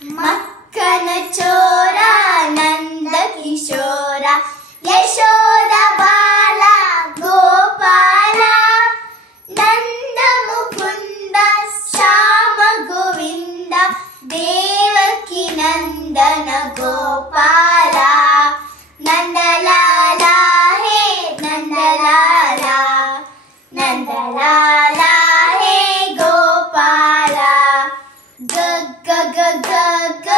ಮಕ್ಕನ ಚೋರ ನಂದ ಕಿಶೋರ ಯಶೋದ ಬಾಲ ಗೋಪಾಲ ನಂದ ಮುಕುಂದ ಶ್ಯಾಮ ಗೋವಿಂದ ದೇವಕಿ ನಂದನ ಗೋಪಾಲ ನಂದಲಾಲ ಹೇ ನಂದಲಾಲ ನಂದಲಾಲ ಹೇ ಗೋಪಾಲ ಗ ಗ ಗ ಗ ಗ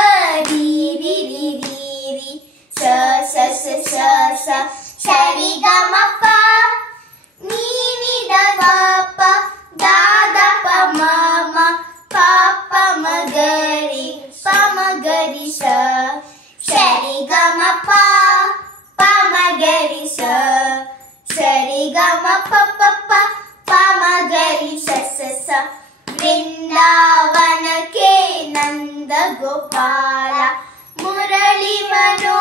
ರಿ ರಿ ರಿ ರಿ ರಿ ಸ ಸ ಸ ಸ ಸ ಸರಿ ಗ ಮ ಪ ನೀ ನಿ ದ ಪ ಪ ದ ದ ಪ ಮ ಮ ಪ ಪ ಮ ಗ ರಿ ಸ ಸರಿ ಗ ಮ ಪ ಪ ಮ ಗ ರಿ ಸ ಸರಿ ಗ ಮ ಪ ಪ ಪ ಪ ಮ ಗ ರಿ ಸ ಸ ಸ ವೃಂದಾವನಕ್ಕೆ ನಂದ ಗೋಪಾಲ ಮುರಳಿ ಮನೋ